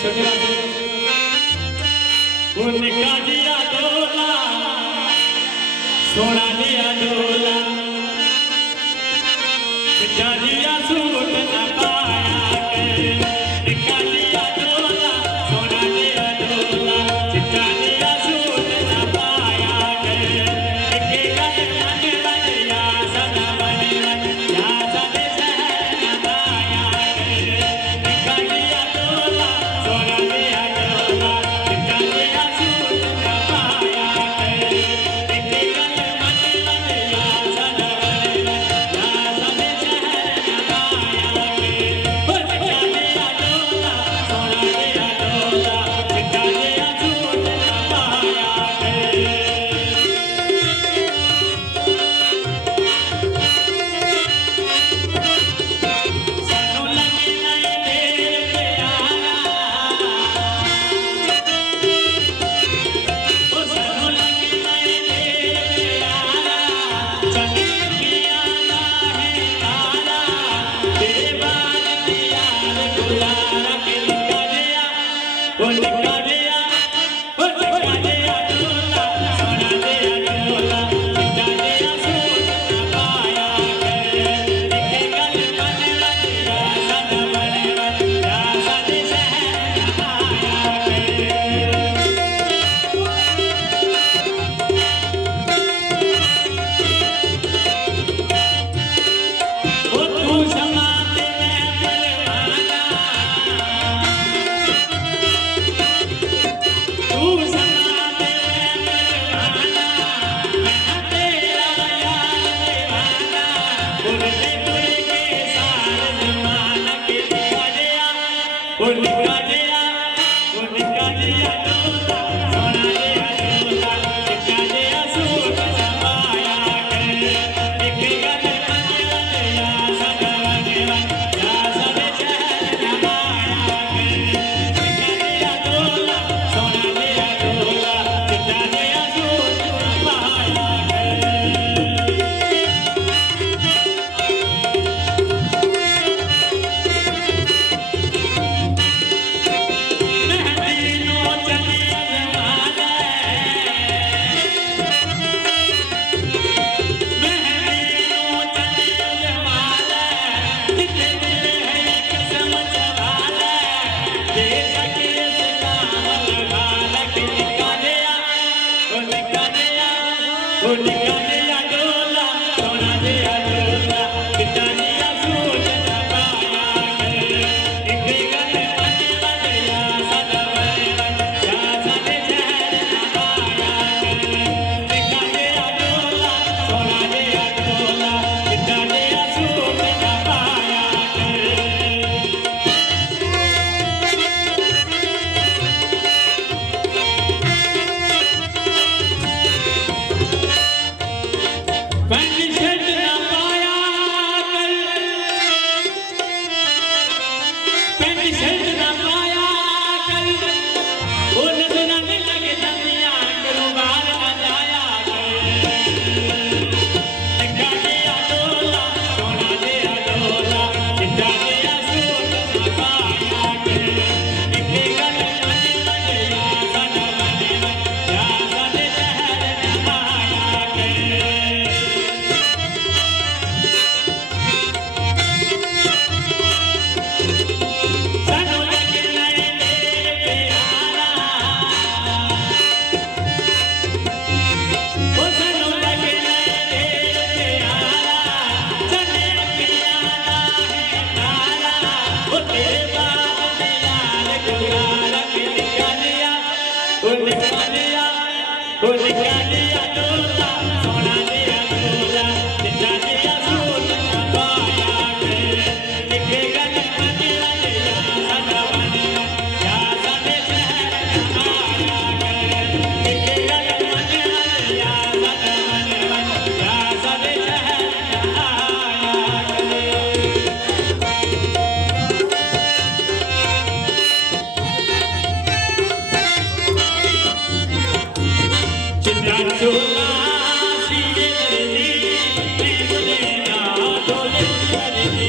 छोटी बात उनका दिया डोला सोना दिया डोला दिया सूट न पाया उनका दिया डोला सोना दिया डोला दिया सूट न पाया के गल मन बनिया सदा बनिया सदे शहर न पाया उनका दिया डोला सोना दिया डोला दिया सूट न पाया के गल मन बनिया सदा बनिया सदे शहर न पाया उनका दिया डोला सोना दिया डोला दिया सूट न पाया सानू लगी नहीं देर प्यारा ओ सानू लगी नहीं देर प्यारा चली पिया है तारा देवान दिया गुलारा के निका दिया ओ निका दिया डोला सोना दिया डोला दिया सूट न पाया के गल मन बनिया सदा बनिया सदे शहर न पाया ओ तू समाते मैं दिलवाना तू समाते मैं दिलवाना मैं तेरा यार दीवाना उड़ते पुर के सार जमाना के निका दिया उनका दिया डोला सोना दिया डोला दिया सूट न पाया एक गल मन बनिया सदा बनिया सदे शहर न पाया दिया डोला सोना दिया डोला दिया सूट न पाया मेहंदी नो चली जमाना मेहंदी नो चली जमाना जिते दिल है कसम जवाला दे सके इसका लगाला के निका दिया डोला सोना दिया डोला दिया सूट न पाया एक गल मन बनिया सदा बनिया सदे शहर न पाया निका दिया डोला सोना दिया डोला दिया सूट न पाया पैंट शर्ट न पाया पैंट शर्ट न पाया ओ नजर न लगे दमिया करो बाहर न जाया दिया डोला सोना दिया डोला दिया सूट न पाया एक गल मन बनिया सदा बनिया सदे शहर न पाया सानू लगी नहीं देर प्यारा ओ सानू लगी नहीं देर प्यारा चले पिया है तारा ओ तेरे बाप दिया गुलारा के निका दिया डोला सोना दिया डोला दिया सूट न पाया एक गल मन बनिया सदा बनिया सदे शहर न पाया एक गल मन बनिया सदा बनिया सदे शहर न पाया चिट्टा चोला सीने दर्दी मैं बोले ना डोले दर्दी